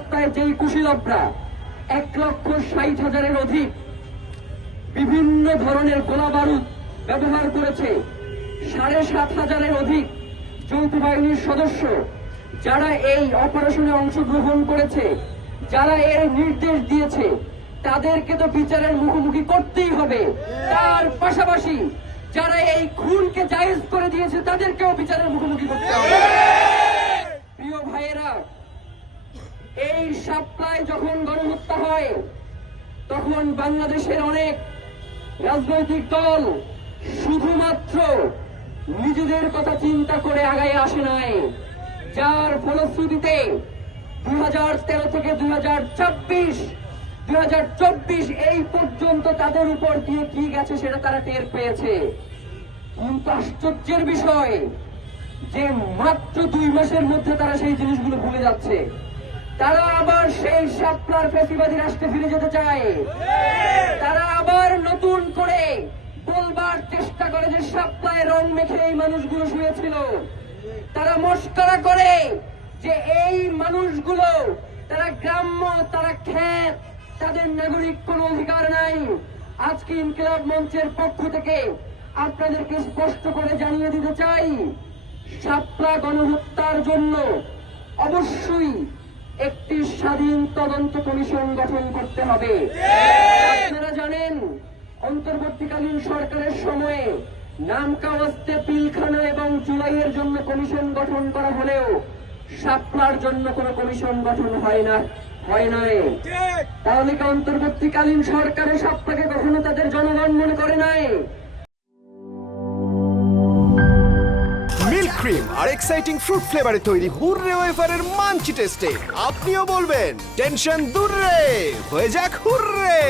গণহত্যায় যেই কুশীলবরা 1,60,000-এর অধিক বিভিন্ন ধরনের গোলা বারুদ ব্যবহার করেছে, 7,500-এর অধিক যৌথ বাহিনীর সদস্য যারা এই অপারেশনে অংশগ্রহণ করেছে, যারা এর নির্দেশ দিয়েছে, তাদেরকে তো বিচারের মুখোমুখি করতেই হবে। তার পাশাপাশি যারা এই খুনকে জায়েজ করে দিয়েছে তাদেরকেও বিচারের মুখোমুখি করতে হবে। প্রিয় ভাইয়েরা, এই শাপলায় যখন গণহত্যা হয় তখন বাংলাদেশের অনেক রাজনৈতিক দল শুধুমাত্র নিজেদের কথা চিন্তা করে আগায় আসে নাই, যার ফলশ্রুতিতে 2013 থেকে 2024 এই পর্যন্ত তাদের উপর দিয়ে কি গেছে সেটা তারা টের পেয়েছে। কিন্তু আশ্চর্যের বিষয় যে মাত্র 2 মাসের মধ্যে তারা সেই জিনিসগুলো ভুলে যাচ্ছে। তারা আবার সেই শাপলার ফ্যাসিবাদী রাষ্ট্রে ফিরে যেতে চায়। তারা আবার নতুন করে বলবার চেষ্টা করে যে শাপলায় রং মেখে এই মানুষগুলো শুয়েছিল। তারা মস্করা করে যে এই মানুষগুলো তারা গ্রাম্য, তারা ক্ষেত, তাদের নাগরিক কোনো অধিকার নাই। আজকে ইনকিলাব মঞ্চের পক্ষ থেকে আপনাদেরকে স্পষ্ট করে জানিয়ে দিতে চাই, শাপলা গণহত্যার জন্য অবশ্যই একটি স্বাধীন তদন্ত কমিশন গঠন করতে হবে। আপনারা জানেন, অন্তর্বর্তীকালীন সরকারের সময়ে নামকাওয়াস্তে, পিলখানা এবং জুলাইয়ের জন্য কমিশন গঠন করা হলেও শাপলার জন্য কোনো কমিশন গঠন হয় নাই। তাহলে কি অন্তর্বর্তীকালীন সরকারের শাপলাকে কখনো তাদের জনগণ মনে করে নাই? মিল্ক ক্রিম আর এক্সাইটিং ফ্রুট ফ্লেভারে তৈরি হুররে ওয়েফারের মাঞ্চি টেস্টে আপনিও বলবেন টেনশন দূর রে, হয়ে যাক হুররে।